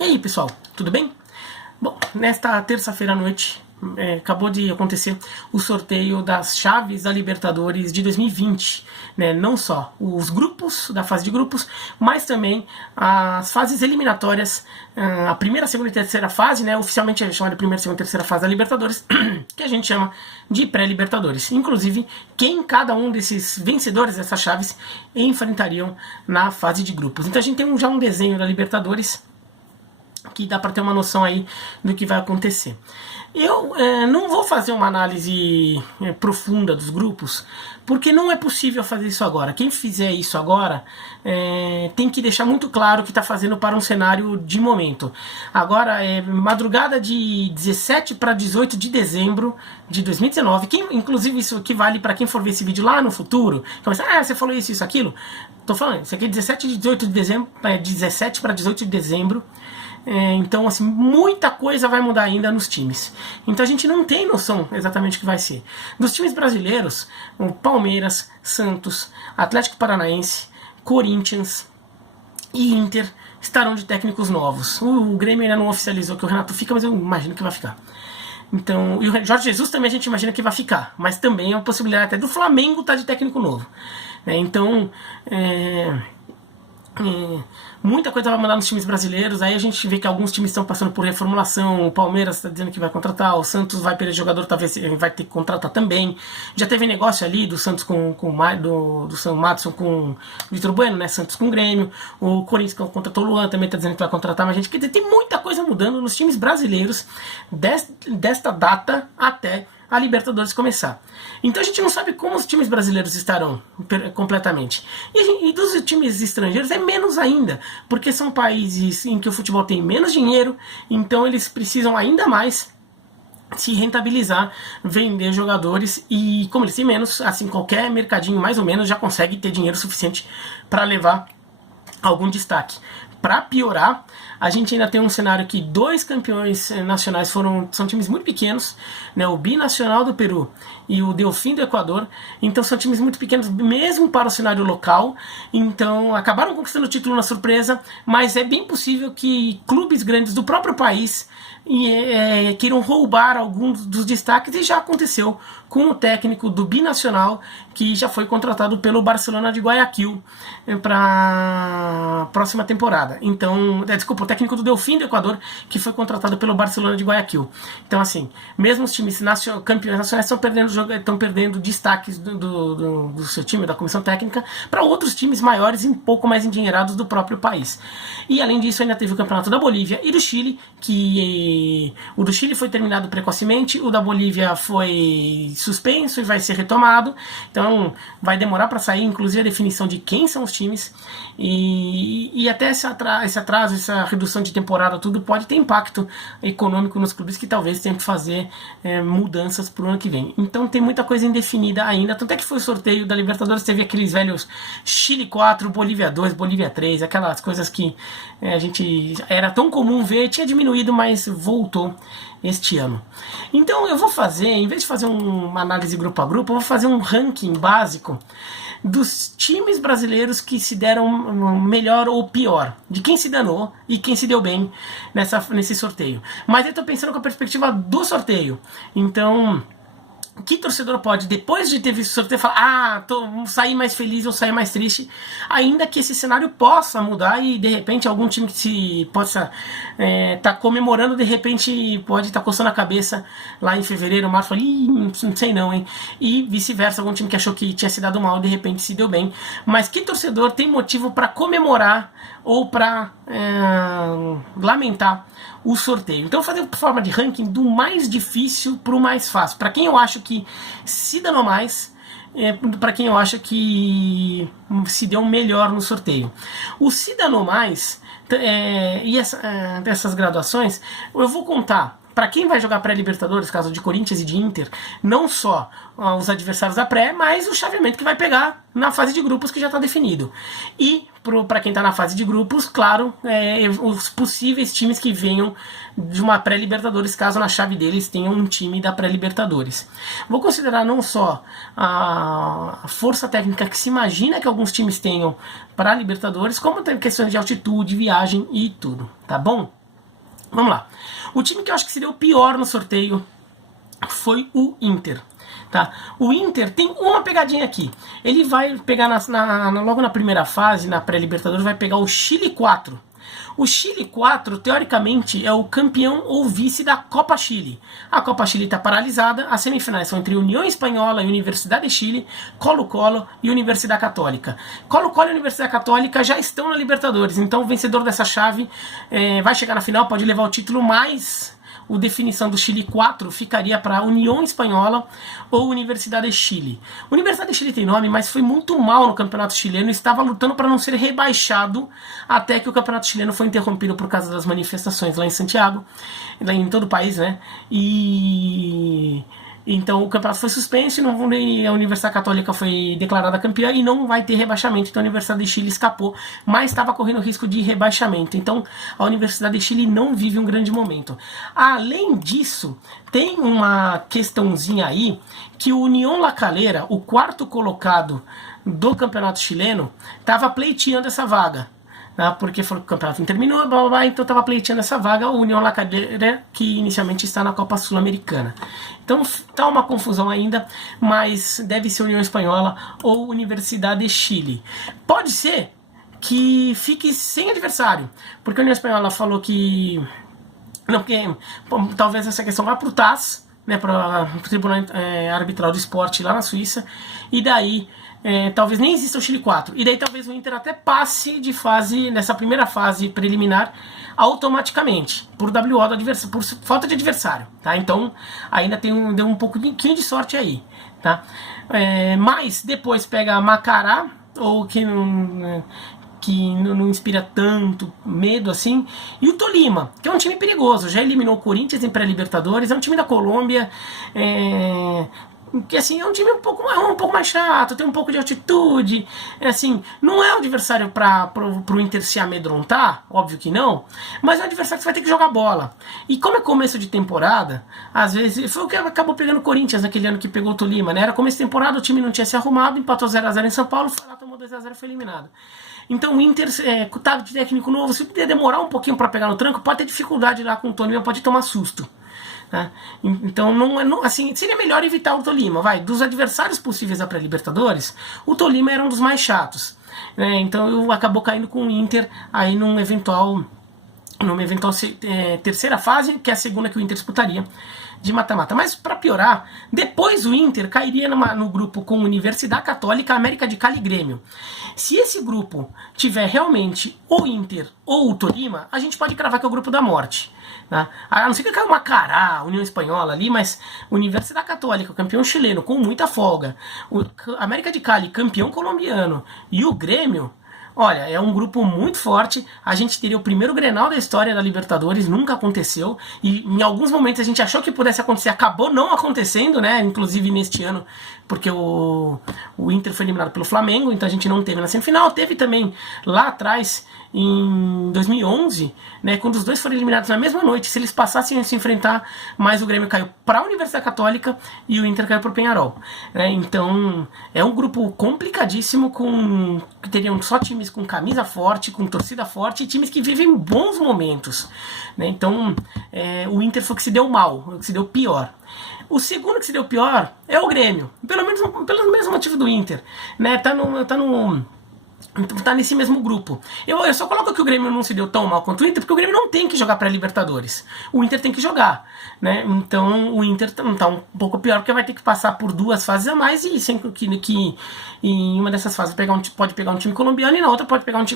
E aí, pessoal, tudo bem? Bom, nesta terça-feira à noite acabou de acontecer o sorteio das chaves da Libertadores de 2020, né? Não só os grupos, da fase de grupos, mas também as fases eliminatórias, a primeira, segunda e terceira fase, né? Oficialmente é chamada de primeira, segunda e terceira fase da Libertadores, que a gente chama de pré-Libertadores. Inclusive, quem cada um desses vencedores dessas chaves enfrentariam na fase de grupos. Então a gente tem já um desenho da Libertadores que dá para ter uma noção aí do que vai acontecer. Eu não vou fazer uma análise profunda dos grupos, porque não é possível fazer isso agora. Quem fizer isso agora tem que deixar muito claro que está fazendo para um cenário de momento. Agora é madrugada de 17 para 18 de dezembro de 2019. Inclusive isso equivale para quem for ver esse vídeo lá no futuro. Começa, você falou isso, aquilo. Tô falando, isso aqui é 17 de 18 de dezembro, 17 para 18 de dezembro. Então, assim, muita coisa vai mudar ainda nos times. Então a gente não tem noção exatamente o que vai ser. Dos times brasileiros, o Palmeiras, Santos, Atlético Paranaense, Corinthians e Inter estarão de técnicos novos. O Grêmio ainda não oficializou que o Renato fica, mas eu imagino que vai ficar. Então, e o Jorge Jesus também a gente imagina que vai ficar, mas também é uma possibilidade até do Flamengo estar de técnico novo. Então, muita coisa vai mudar nos times brasileiros. Aí a gente vê que alguns times estão passando por reformulação. O Palmeiras está dizendo que vai contratar, o Santos vai perder jogador, talvez vai ter que contratar também. Já teve negócio ali do Santos do São Madison com o Vitor Bueno, né? Santos com o Grêmio. O Corinthians contratou o Luan, também está dizendo que vai contratar mais gente. Quer dizer, tem muita coisa mudando nos times brasileiros desta data até a Libertadores começar. Então a gente não sabe como os times brasileiros estarão completamente. E dos times estrangeiros é menos ainda, porque são países em que o futebol tem menos dinheiro, então eles precisam ainda mais se rentabilizar, vender jogadores, e como eles têm menos, assim, qualquer mercadinho mais ou menos já consegue ter dinheiro suficiente para levar algum destaque. Para piorar, a gente ainda tem um cenário que dois campeões nacionais são times muito pequenos, né? O Binacional do Peru e o Delfim do Equador. Então são times muito pequenos mesmo para o cenário local. Então acabaram conquistando o título na surpresa, mas é bem possível que clubes grandes do próprio país queiram roubar alguns dos destaques, e já aconteceu com o técnico do Binacional, que já foi contratado pelo Barcelona de Guayaquil para a próxima temporada. Então, desculpa, o técnico do Delfim do Equador, que foi contratado pelo Barcelona de Guayaquil. Então, assim, mesmo os times campeões nacionais estão perdendo destaques do seu time, da comissão técnica, para outros times maiores e um pouco mais endinheirados do próprio país. E além disso, ainda teve o campeonato da Bolívia e do Chile, que o do Chile foi terminado precocemente, o da Bolívia foi suspenso e vai ser retomado. Então vai demorar para sair, inclusive, a definição de quem são os times, e até esse atraso, essa redução de temporada, tudo pode ter impacto econômico nos clubes que talvez tenham que fazer mudanças para o ano que vem. Então tem muita coisa indefinida ainda, tanto é que foi o sorteio da Libertadores, teve aqueles velhos Chile 4, Bolívia 2, Bolívia 3, aquelas coisas que a gente era tão comum ver, tinha diminuído, mas voltou este ano. Então eu vou fazer, em vez de fazer uma análise grupo a grupo, eu vou fazer um ranking básico dos times brasileiros que se deram melhor ou pior, de quem se danou e quem se deu bem nesse sorteio. Mas eu estou pensando com a perspectiva do sorteio. Então, que torcedor pode, depois de ter visto o sorteio, falar, sair mais feliz ou sair mais triste, ainda que esse cenário possa mudar e de repente algum time que se possa tá comemorando, de repente pode estar coçando a cabeça lá em fevereiro, março, não sei não, hein? E vice-versa, algum time que achou que tinha se dado mal, de repente se deu bem. Mas que torcedor tem motivo para comemorar ou para lamentar o sorteio? Então eu vou fazer por forma de ranking do mais difícil para o mais fácil. Para quem eu acho que se danou mais, para quem eu acho que se deu melhor no sorteio. O se danou mais, e essas graduações, eu vou contar para quem vai jogar pré-Libertadores, caso de Corinthians e de Inter, não só os adversários da pré, mas o chaveamento que vai pegar na fase de grupos que já está definido. E para quem está na fase de grupos, claro, os possíveis times que venham de uma pré-Libertadores, caso na chave deles tenham um time da pré-Libertadores. Vou considerar não só a força técnica que se imagina que alguns times tenham para a Libertadores, como tem questões de altitude, viagem e tudo, tá bom? Vamos lá. O time que eu acho que seria o pior no sorteio foi o Inter. Tá? O Inter tem uma pegadinha aqui. Ele vai pegar logo na primeira fase, na pré-Libertadores, vai pegar o Chile 4. O Chile 4, teoricamente, é o campeão ou vice da Copa Chile. A Copa Chile está paralisada, as semifinais são entre União Espanhola e Universidade de Chile, Colo-Colo e Universidade Católica. Colo-Colo e Universidade Católica já estão na Libertadores, então o vencedor dessa chave vai chegar na final, pode levar o título, mas a definição do Chile 4 ficaria para a União Espanhola ou Universidade de Chile. Universidade de Chile tem nome, mas foi muito mal no campeonato chileno e estava lutando para não ser rebaixado até que o campeonato chileno foi interrompido por causa das manifestações lá em Santiago, lá em todo o país, né? Então o campeonato foi suspenso e a Universidade Católica foi declarada campeã e não vai ter rebaixamento. Então a Universidade de Chile escapou, mas estava correndo risco de rebaixamento. Então a Universidade de Chile não vive um grande momento. Além disso, tem uma questãozinha aí que o União La Calera, o quarto colocado do campeonato chileno, estava pleiteando essa vaga. Porque o campeonato terminou, blá, blá, blá, então estava pleiteando essa vaga, o União La Calera, que inicialmente está na Copa Sul-Americana. Então está uma confusão ainda, mas deve ser União Espanhola ou Universidade de Chile. Pode ser que fique sem adversário, porque a União Espanhola falou que não, porque talvez essa questão vá para o TAS, né, para o Tribunal Arbitral do Esporte lá na Suíça, e daí talvez nem exista o Chile 4, e daí talvez o Inter até passe de fase, nessa primeira fase preliminar, automaticamente, por WO do adversário, por falta de adversário, tá? Então ainda deu um pouquinho de sorte aí, tá? Mas depois pega a Macará, ou que não inspira tanto medo assim, e o Tolima, que é um time perigoso, já eliminou o Corinthians em pré-Libertadores, é um time da Colômbia, que assim, é um time um pouco mais chato, tem um pouco de altitude, assim, não é um adversário pro Inter se amedrontar, óbvio que não, mas é um adversário que vai ter que jogar bola. E como é começo de temporada, às vezes, foi o que acabou pegando o Corinthians naquele ano que pegou o Tolima, né? Era começo de temporada, o time não tinha se arrumado, empatou 0x0 em São Paulo, foi lá, tomou 2x0 e foi eliminado. Então o Inter, tá de técnico novo, se demorar um pouquinho para pegar no tranco, pode ter dificuldade lá com o Tolima, pode tomar susto. Tá? Então assim, seria melhor evitar o Tolima. Dos adversários possíveis da pré-Libertadores, o Tolima era um dos mais chatos, né? Então acabou caindo com o Inter aí numa eventual terceira fase, que é a segunda que o Inter disputaria de mata-mata. Mas para piorar, depois o Inter cairia no grupo com Universidade Católica, América de Cali e Grêmio. Se esse grupo tiver realmente o Inter ou o Tolima, a gente pode cravar que é o grupo da morte. Tá? A não ser que caia uma Macará, União Espanhola ali, mas Universidade Católica, campeão chileno, com muita folga, o América de Cali, campeão colombiano, e o Grêmio, olha, é um grupo muito forte. A gente teria o primeiro Grenal da história da Libertadores, nunca aconteceu, e em alguns momentos a gente achou que pudesse acontecer, acabou não acontecendo, né? Inclusive neste ano, porque o Inter foi eliminado pelo Flamengo, então a gente não teve na semifinal. Teve também lá atrás, em 2011, né, quando os dois foram eliminados na mesma noite. Se eles passassem a se enfrentar, mas o Grêmio caiu para a Universidade Católica e o Inter caiu para o Peñarol, né? Então é um grupo complicadíssimo, que teriam só times com camisa forte, com torcida forte, e times que vivem bons momentos, né? Então o Inter foi o que se deu mal, o que se deu pior. O segundo que se deu pior é o Grêmio, pelo menos pelo mesmo motivo do Inter, né? Tá nesse mesmo grupo. Eu só coloco que o Grêmio não se deu tão mal quanto o Inter, porque o Grêmio não tem que jogar pré-Libertadores. O Inter tem que jogar, né? Então o Inter tá um pouco pior, porque vai ter que passar por duas fases a mais, e sempre que em uma dessas fases pode pegar um time colombiano, e na outra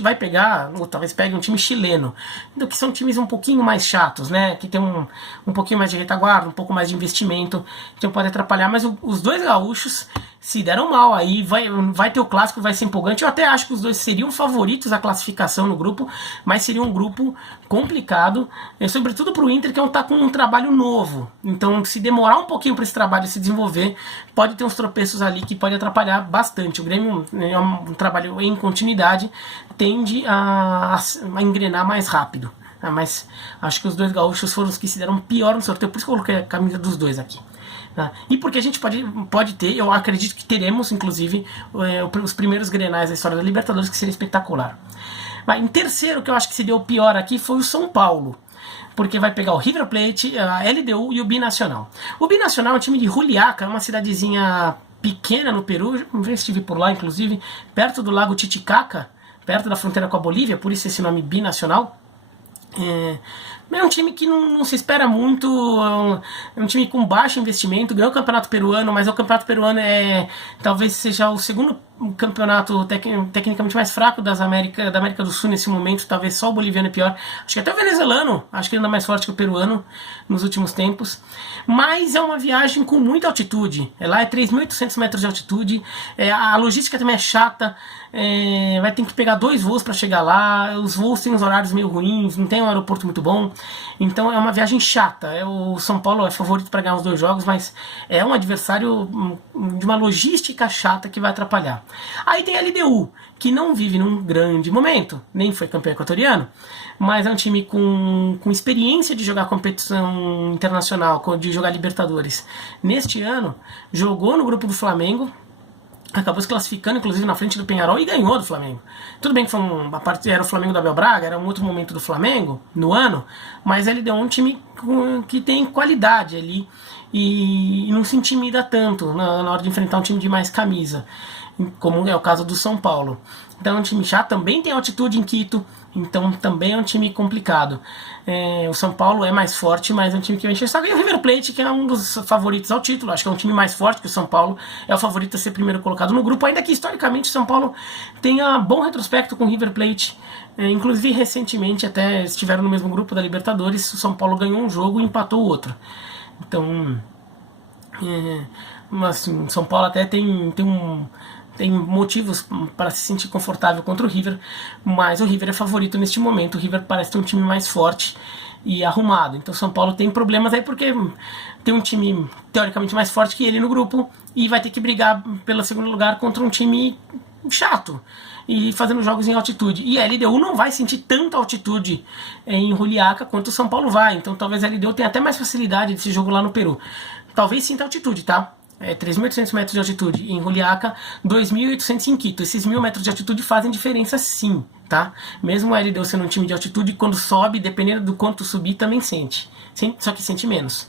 vai pegar, ou talvez pegue um time chileno. Então, que são times um pouquinho mais chatos, né? Que tem um pouquinho mais de retaguarda, um pouco mais de investimento, então pode atrapalhar. Mas os dois gaúchos se deram mal aí, vai ter o clássico, vai ser empolgante. Eu até acho que os dois seriam favoritos à classificação no grupo, mas seria um grupo complicado, sobretudo para o Inter, que tá com um trabalho novo. Então, se demorar um pouquinho para esse trabalho se desenvolver, pode ter uns tropeços ali que pode atrapalhar bastante. O Grêmio é um trabalho em continuidade, tende a engrenar mais rápido. Mas acho que os dois gaúchos foram os que se deram pior no sorteio, por isso que eu coloquei a camisa dos dois aqui. E porque a gente pode ter, eu acredito que teremos, inclusive, os primeiros Grenais da história da Libertadores, que seria espetacular. Em terceiro, que eu acho que se deu pior aqui, foi o São Paulo. Porque vai pegar o River Plate, a LDU e o Binacional. O Binacional é um time de Juliaca, uma cidadezinha pequena no Peru, não sei se estive por lá, inclusive, perto do lago Titicaca, perto da fronteira com a Bolívia, por isso esse nome Binacional. É um time que não se espera muito, é um time com baixo investimento, ganhou o Campeonato Peruano, mas o Campeonato Peruano talvez seja o segundo campeonato tecnicamente mais fraco da América do Sul nesse momento, talvez só o boliviano é pior, acho que até o venezuelano, acho que ele anda mais forte que o peruano nos últimos tempos, mas é uma viagem com muita altitude, lá é 3.800 metros de altitude, a logística também é chata, vai ter que pegar 2 voos para chegar lá, os voos têm uns horários meio ruins, não tem um aeroporto muito bom, então é uma viagem chata. O São Paulo é favorito para ganhar os 2 jogos, mas é um adversário de uma logística chata que vai atrapalhar. Aí tem a LDU, que não vive num grande momento, nem foi campeão equatoriano, mas é um time com experiência de jogar competição internacional, de jogar Libertadores. Neste ano, jogou no grupo do Flamengo, acabou se classificando, inclusive, na frente do Peñarol e ganhou do Flamengo. Tudo bem que foi era o Flamengo do Abel Braga, era um outro momento do Flamengo, no ano, mas ele deu um time que tem qualidade ali e não se intimida tanto na hora de enfrentar um time de mais camisa, como é o caso do São Paulo. Então é um time chato, também tem altitude em Quito, então também é um time complicado. O São Paulo é mais forte, mas é um time que vai encher o saco. E o River Plate, que é um dos favoritos ao título, acho que é um time mais forte que o São Paulo, é o favorito a ser primeiro colocado no grupo, ainda que historicamente o São Paulo tenha bom retrospecto com o River Plate. Inclusive recentemente até estiveram no mesmo grupo da Libertadores, o São Paulo ganhou um jogo e empatou o outro. Então, assim, São Paulo até tem motivos para se sentir confortável contra o River, mas o River é favorito neste momento. O River parece ter um time mais forte e arrumado, então o São Paulo tem problemas aí porque tem um time teoricamente mais forte que ele no grupo e vai ter que brigar pelo segundo lugar contra um time chato e fazendo jogos em altitude, e a LDU não vai sentir tanta altitude em Juliaca quanto o São Paulo vai, então talvez a LDU tenha até mais facilidade desse jogo lá no Peru. Talvez sinta altitude, tá? 3.800 metros de altitude em Juliaca, 2.800 em Quito. Esses 1.000 metros de altitude fazem diferença sim, tá? Mesmo a LDU sendo um time de altitude, quando sobe, dependendo do quanto subir, também sente. Só que sente menos.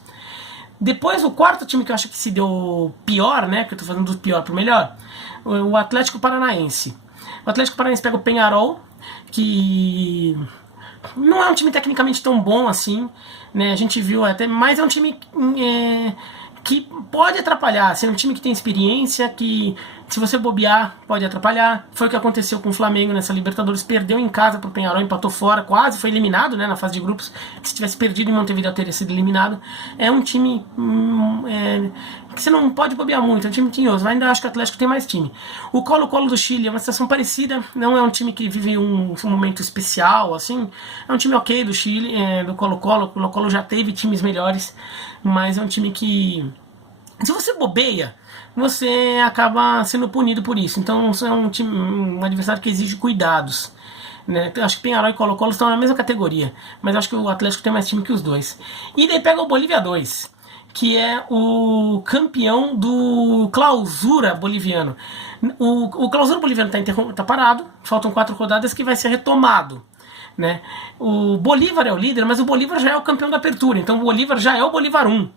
Depois, o quarto time que eu acho que se deu pior, né? Que eu tô fazendo do pior pro melhor, o Atlético Paranaense. O Atlético Paranaense pega o Peñarol, que não é um time tecnicamente tão bom assim, né? A gente viu até, mas é um time que pode atrapalhar, assim, é um time que tem experiência, que se você bobear, pode atrapalhar. Foi o que aconteceu com o Flamengo nessa Libertadores, perdeu em casa pro Peñarol, empatou fora, quase foi eliminado, né, na fase de grupos, que se tivesse perdido em Montevideo teria sido eliminado. É um time que você não pode bobear muito, é um time tinhoso, mas ainda acho que o Atlético tem mais time. O Colo-Colo do Chile é uma situação parecida, não é um time que vive um momento especial, assim, é um time ok do Chile, do Colo-Colo. O Colo-Colo já teve times melhores, mas é um time que, se você bobeia, você acaba sendo punido por isso. Então é um adversário que exige cuidados, né? Acho que Peñarol e Colo-Colo estão na mesma categoria, mas acho que o Atlético tem mais time que os dois. E daí pega o Bolívia 2, que é o campeão do Clausura boliviano. O Clausura boliviano tá parado, faltam 4 rodadas que vai ser retomado, né? O Bolívar é o líder, mas o Bolívar já é o campeão da Apertura, então o Bolívar já é o Bolívar 1.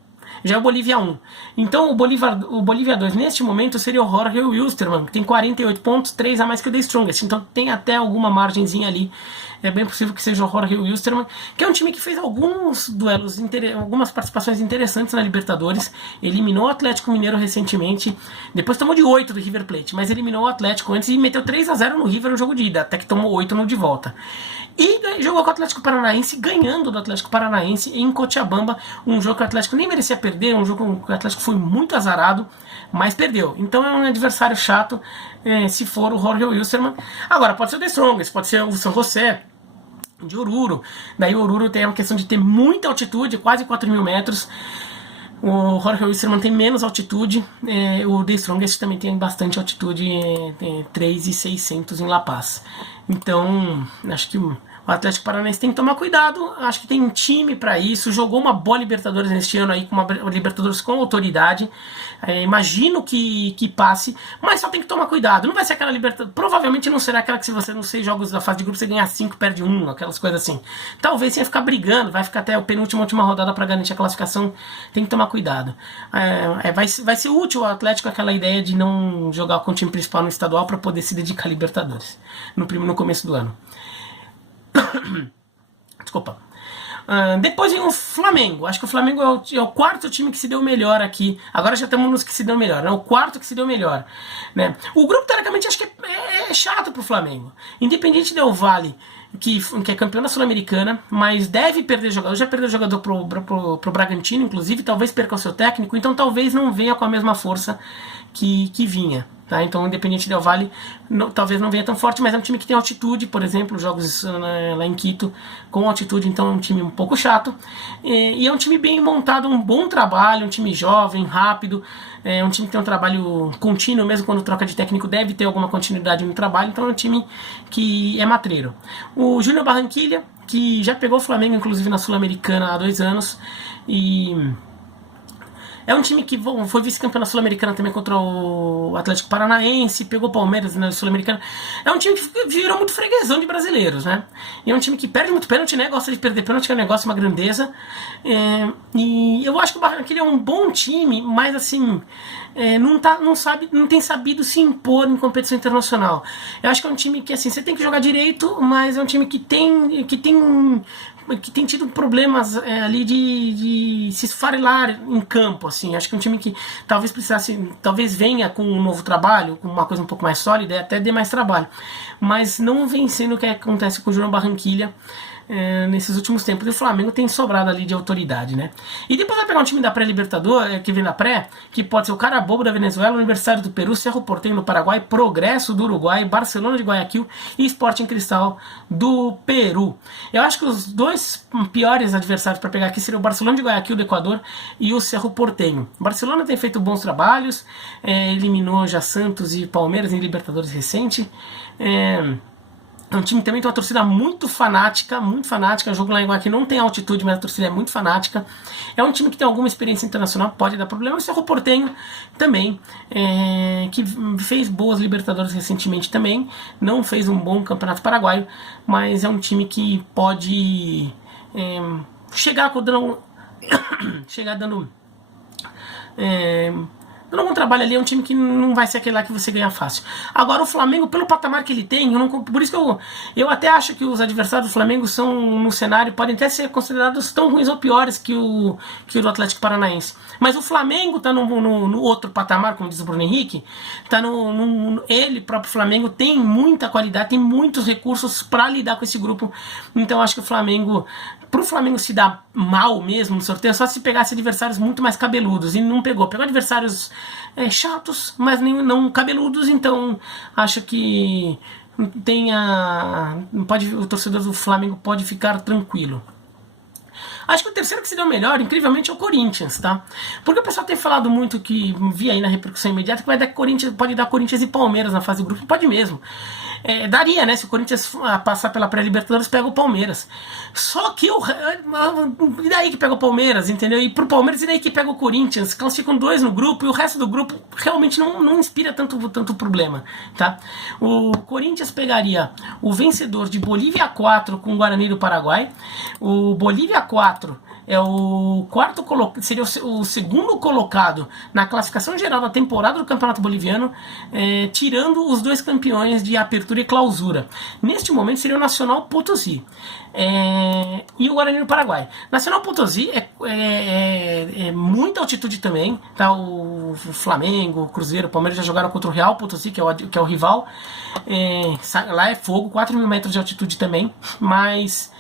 Já é o Bolívia 1. Então o Bolívia 2 neste momento seria o Jorge Wilstermann, que tem 48 pontos, 3 a mais que o The Strongest. Então tem até alguma margenzinha ali. É bem possível que seja o Jorge Wilstermann, que é um time que fez alguns duelos, algumas participações interessantes na Libertadores. Eliminou o Atlético Mineiro recentemente. Depois tomou de 8 do River Plate, mas eliminou o Atlético antes e meteu 3-0 no River no jogo de ida, até que tomou 8 no de volta. E jogou com o Atlético Paranaense, ganhando do Atlético Paranaense em Cochabamba, um jogo que o Atlético nem merecia perder, um jogo que o Atlético foi muito azarado, mas perdeu. Então é um adversário chato, se for o Jorge Wilstermann. Agora, pode ser o The Strongest, pode ser o San José de Oruro. Daí o Oruro tem a questão de ter muita altitude, quase 4.000 metros. O Jorge Wilstermann tem menos altitude, o The Strongest também tem bastante altitude, 3.600 em La Paz. Então, acho que o O Atlético Paranaense tem que tomar cuidado, acho que tem um time para isso, jogou uma boa Libertadores neste ano aí, com uma Libertadores com autoridade, imagino que passe, mas só tem que tomar cuidado, não vai ser aquela Libertadores, provavelmente não será aquela que se você nos 6 jogos da fase de grupo você ganhar 5, perde 1, aquelas coisas assim, talvez você ia ficar brigando, vai ficar até a penúltima, última rodada para garantir a classificação, tem que tomar cuidado. Vai ser útil ao Atlético aquela ideia de não jogar com o time principal no estadual para poder se dedicar a Libertadores, no começo do ano. Desculpa. Depois vem o Flamengo. Acho que o Flamengo é o quarto time que se deu melhor aqui. Agora já estamos nos que se deu melhor, né? O quarto que se deu melhor, né? O grupo, teoricamente, acho que é chato pro Flamengo. Independente Del Valle, que é campeão da Sul-Americana, mas deve perder jogador. Já perdeu jogador pro Bragantino, inclusive. Talvez perca o seu técnico. Então talvez não venha com a mesma força que vinha. Tá? Então, Independente Del Valle talvez não venha tão forte, mas é um time que tem altitude, por exemplo, jogos lá em Quito com altitude, então é um time um pouco chato. E é um time bem montado, um bom trabalho, um time jovem, rápido, é um time que tem um trabalho contínuo, mesmo quando troca de técnico deve ter alguma continuidade no trabalho, então é um time que é matreiro. O Júnior Barranquilla, que já pegou o Flamengo, inclusive na Sul-Americana há 2 anos, e é um time que foi vice-campeão na Sul-Americana também contra o Atlético Paranaense, pegou o Palmeiras na Sul-Americana. É um time que virou muito freguesão de brasileiros, né? E é um time que perde muito pênalti, né? Gosta de perder pênalti, que é um negócio, uma grandeza. E eu acho que o Barranquilla é um bom time, mas assim, não tem sabido se impor em competição internacional. Eu acho que é um time que assim, você tem que jogar direito, mas é um time que tem tido problemas ali de se esfarelar em campo, assim. Acho que é um time que talvez venha com um novo trabalho, com uma coisa um pouco mais sólida e até dê mais trabalho, mas não vem sendo o que acontece com o Júnior Barranquilla nesses últimos tempos. E o Flamengo tem sobrado ali de autoridade, né? E depois vai pegar um time da pré-Libertadores, que vem da pré, que pode ser o Carabobo da Venezuela, Universitário do Peru, Cerro Porteño no Paraguai, Progresso do Uruguai, Barcelona de Guayaquil e Sporting Cristal do Peru. Eu acho que os 2 piores adversários para pegar aqui seriam o Barcelona de Guayaquil do Equador e o Cerro Porteño. O Barcelona tem feito bons trabalhos, eliminou já Santos e Palmeiras em Libertadores recente. É um time que também tem uma torcida muito fanática, o jogo lá em Guayaquil não tem altitude, mas a torcida é muito fanática. É um time que tem alguma experiência internacional, pode dar problema. O Cerro Porteño também, que fez boas Libertadores recentemente também, não fez um bom campeonato paraguaio, mas é um time que pode chegar dando algum trabalho ali, é um time que não vai ser aquele lá que você ganha fácil. Agora o Flamengo, pelo patamar que ele tem, por isso que eu até acho que os adversários do Flamengo são, no cenário, podem até ser considerados tão ruins ou piores que o do Atlético Paranaense. Mas o Flamengo está no outro patamar, como diz o Bruno Henrique, ele, próprio Flamengo, tem muita qualidade, tem muitos recursos para lidar com esse grupo. Então acho que pro Flamengo se dar mal mesmo no sorteio, só se pegasse adversários muito mais cabeludos, e não pegou adversários chatos, mas não cabeludos, então acho que o torcedor do Flamengo pode ficar tranquilo. Acho que o terceiro que se deu melhor, incrivelmente, é o Corinthians, tá? Porque o pessoal tem falado muito, que vi aí na repercussão imediata, que pode dar Corinthians e Palmeiras na fase de grupo. Pode mesmo. Daria, né? Se o Corinthians passar pela pré-Libertadores, pega o Palmeiras. Só que e daí que pega o Palmeiras, entendeu? E pro Palmeiras, e daí que pega o Corinthians? Classificam 2 no grupo, e o resto do grupo realmente não inspira tanto problema, tá? O Corinthians pegaria o vencedor de Bolívia 4 com o Guarani do Paraguai. O Bolívia 4 é o quarto colocado, seria o segundo colocado na classificação geral da temporada do Campeonato Boliviano, tirando os 2 campeões de Apertura e Clausura. Neste momento seria o Nacional Potosí e o Guarani do Paraguai. Nacional Potosí é muita altitude também, tá? O Flamengo, o Cruzeiro, o Palmeiras já jogaram contra o Real Potosí, que é o rival. Lá é fogo, 4.000 metros de altitude também, mas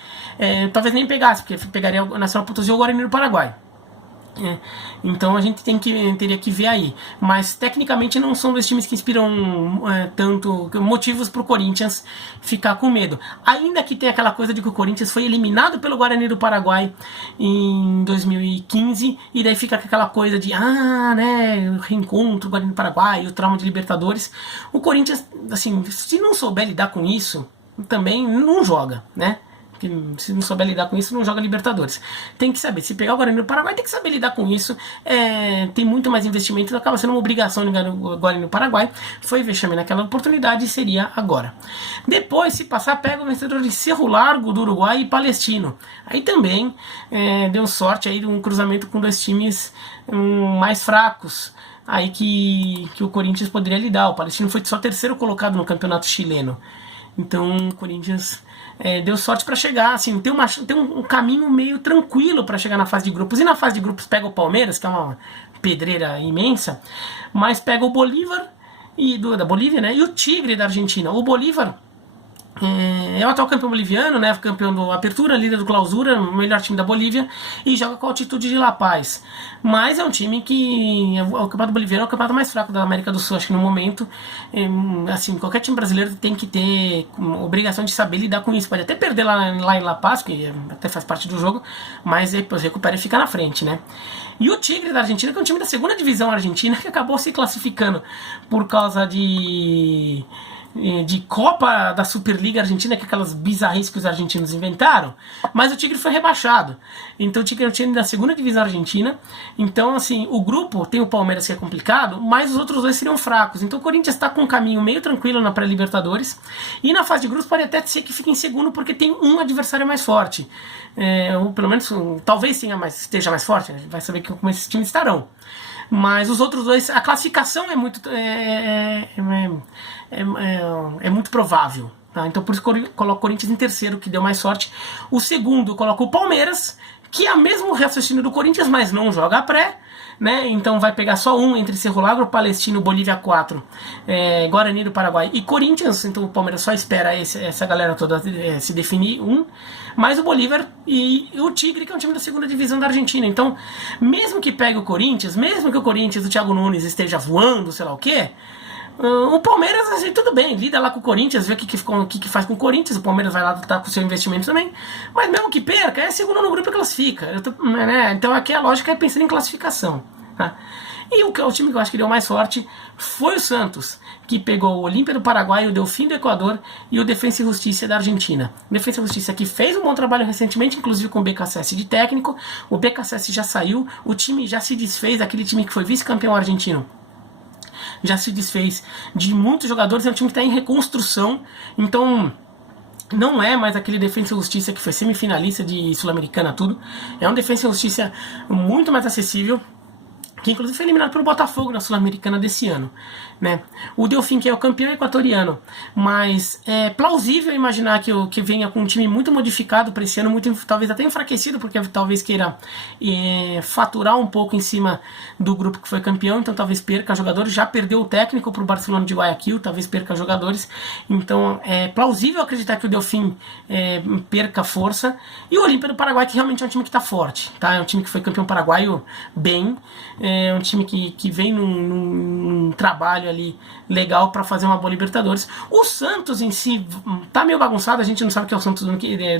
talvez nem pegasse, porque pegaria o Nacional Potosí ou o Guarani do Paraguai. Então a gente teria que ver aí. Mas tecnicamente não são 2 times que inspiram tanto motivos para o Corinthians ficar com medo. Ainda que tem aquela coisa de que o Corinthians foi eliminado pelo Guarani do Paraguai em 2015, e daí fica aquela coisa de né, o reencontro, o Guarani do Paraguai, o trauma de Libertadores. O Corinthians, assim, se não souber lidar com isso, também não joga, né? Porque se não souber lidar com isso, não joga Libertadores. Tem que saber. Se pegar o Guarani do Paraguai, tem que saber lidar com isso. Tem muito mais investimento, então acaba sendo uma obrigação de ganhar o Guarani do Paraguai. Foi vexame naquela oportunidade e seria agora. Depois, se passar, pega o vencedor de Cerro Largo do Uruguai e Palestino. Aí também deu sorte aí de um cruzamento com dois times mais fracos. Aí que o Corinthians poderia lidar. O Palestino foi só terceiro colocado no campeonato chileno. Então o Corinthians deu sorte para chegar, assim, tem um caminho meio tranquilo para chegar na fase de grupos. E na fase de grupos pega o Palmeiras, que é uma pedreira imensa, mas pega o Bolívar da Bolívia, né, e o Tigre da Argentina. O Bolívar é o atual campeão boliviano, né, campeão do Apertura, líder do Clausura, o melhor time da Bolívia, e joga com a Altitude de La Paz. Mas é um time que o campeonato boliviano é o campeonato mais fraco da América do Sul, acho que no momento. Assim, qualquer time brasileiro tem que ter obrigação de saber lidar com isso. Pode até perder lá em La Paz, que até faz parte do jogo, mas depois recupera e fica na frente, né. E o Tigre da Argentina, que é um time da segunda divisão argentina, que acabou se classificando por causa de Copa da Superliga Argentina, que é aquelas bizarrices que os argentinos inventaram, mas o Tigre foi rebaixado. Então o Tigre é um time da segunda divisão argentina. Então, assim, o grupo tem o Palmeiras, que é complicado, mas os outros dois seriam fracos. Então o Corinthians está com um caminho meio tranquilo na pré-Libertadores, e na fase de grupos pode até ser que fique em segundo, porque tem um adversário mais forte, ou pelo menos talvez esteja mais forte, né? Vai saber como esses times estarão. Mas os outros dois, a classificação é muito provável, tá? Então por isso eu coloco o Corinthians em terceiro, que deu mais sorte. O segundo eu coloco o Palmeiras, que é o mesmo raciocínio do Corinthians, mas não joga pré, né? Então vai pegar só um entre Cerro Largo, Palestino, Bolívia 4, Guarani do Paraguai e Corinthians. Então o Palmeiras só espera essa galera toda se definir mais o Bolívar e o Tigre, que é um time da segunda divisão da Argentina. Então, mesmo que pegue o Corinthians, mesmo que o Corinthians do Thiago Nunes esteja voando, sei lá o quê, o Palmeiras, assim, tudo bem, lida lá com o Corinthians, vê o que faz com o Corinthians. O Palmeiras vai lá tá com o seu investimento também, mas mesmo que perca, é segundo no grupo e classifica, né? Então aqui a lógica é pensando em classificação, tá? E o time que eu acho que deu mais sorte foi o Santos, que pegou o Olímpia do Paraguai, o Delfim do Equador e o Defensa e Justiça da Argentina. O Defensa e Justiça que fez um bom trabalho recentemente, inclusive com o BKSS de técnico. O BKSS já saiu, o time já se desfez, aquele time que foi vice-campeão argentino já se desfez de muitos jogadores. É um time que está em reconstrução, então não é mais aquele Defensa e Justiça que foi semifinalista de Sul-Americana, tudo. É um Defensa e Justiça muito mais acessível, que inclusive foi eliminado pelo Botafogo na Sul-Americana desse ano, né? O Delfim, que é o campeão equatoriano, mas é plausível imaginar que venha com um time muito modificado para esse ano, talvez até enfraquecido, porque talvez queira faturar um pouco em cima do grupo que foi campeão, então talvez perca jogadores. Já perdeu o técnico para o Barcelona de Guayaquil, talvez perca jogadores. Então é plausível acreditar que o Delfim perca força. E o Olímpia do Paraguai, que realmente é um time que está forte, tá? É um time que foi campeão paraguaio bem. É um time que vem num trabalho ali legal para fazer uma boa Libertadores. O Santos em si tá meio bagunçado, a gente não sabe o que é o Santos do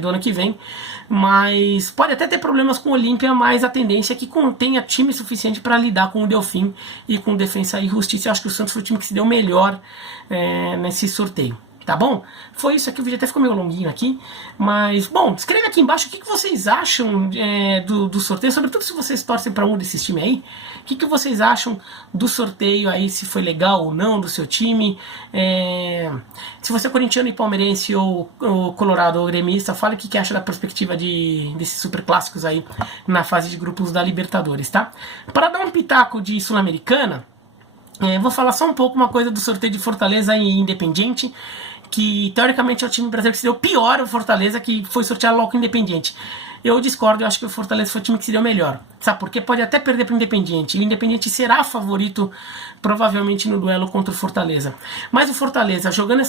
ano que vem, mas pode até ter problemas com o Olímpia, mas a tendência é que tenha time suficiente para lidar com o Delfim e com o Defensa e Justiça. Eu acho que o Santos foi o time que se deu melhor nesse sorteio. Tá bom? Foi isso aqui, o vídeo até ficou meio longuinho aqui, mas, bom, escreve aqui embaixo o que vocês acham do sorteio, sobretudo se vocês torcem para um desses times aí, o que vocês acham do sorteio aí, se foi legal ou não do seu time, se você é corintiano e palmeirense ou colorado ou gremista, fale o que acha da perspectiva desses super clássicos aí na fase de grupos da Libertadores, tá? Para dar um pitaco de Sul-Americana, vou falar só um pouco uma coisa do sorteio de Fortaleza e Independiente, que teoricamente é o time brasileiro que se deu pior, o Fortaleza, que foi sorteado logo com o Independiente. Eu discordo, eu acho que o Fortaleza foi o time que se deu melhor. Sabe por quê? Pode até perder para o Independiente. E o Independiente será favorito, provavelmente, no duelo contra o Fortaleza. Mas o Fortaleza, jogando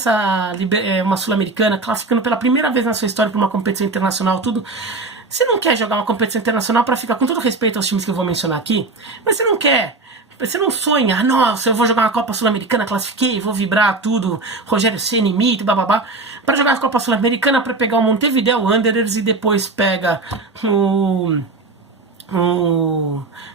uma Sul-Americana, classificando pela primeira vez na sua história para uma competição internacional, tudo. Você não quer jogar uma competição internacional para ficar, com todo respeito aos times que eu vou mencionar aqui, mas você não quer. Você não sonha, nossa, eu vou jogar uma Copa Sul-Americana, classifiquei, vou vibrar tudo, Rogério Ceni, mito, bababá, para jogar a Copa Sul-Americana, para pegar o Montevideo Wanderers e depois pega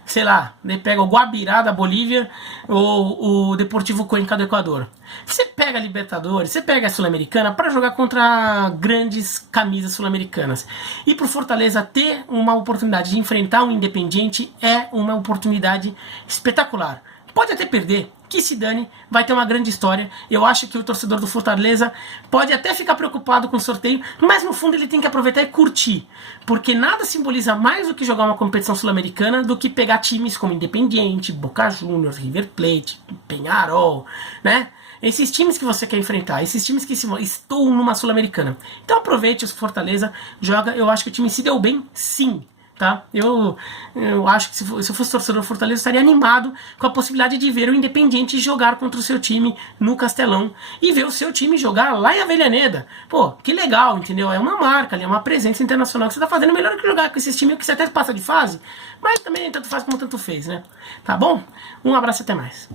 sei lá, pega o Guabirá da Bolívia ou o Deportivo Cuenca do Equador. Você pega a Libertadores, você pega a Sul-Americana para jogar contra grandes camisas sul-americanas. E pro Fortaleza ter uma oportunidade de enfrentar o Independiente é uma oportunidade espetacular. Pode até perder, que se dane, vai ter uma grande história. Eu acho que o torcedor do Fortaleza pode até ficar preocupado com o sorteio, mas no fundo ele tem que aproveitar e curtir, porque nada simboliza mais do que jogar uma competição sul-americana do que pegar times como Independiente, Boca Juniors, River Plate, Peñarol, né? Esses times que você quer enfrentar, esses times que estão numa sul-americana. Então aproveite o Fortaleza, joga. Eu acho que o time se deu bem, sim. Tá? Eu acho que se eu fosse torcedor do Fortaleza, eu estaria animado com a possibilidade de ver o Independiente jogar contra o seu time no Castelão e ver o seu time jogar lá em Avellaneda. Pô, que legal, entendeu? É uma marca ali, é uma presença internacional que você tá fazendo melhor que jogar com esses times que você até passa de fase, mas também tanto faz como tanto fez, né? Tá bom? Um abraço e até mais.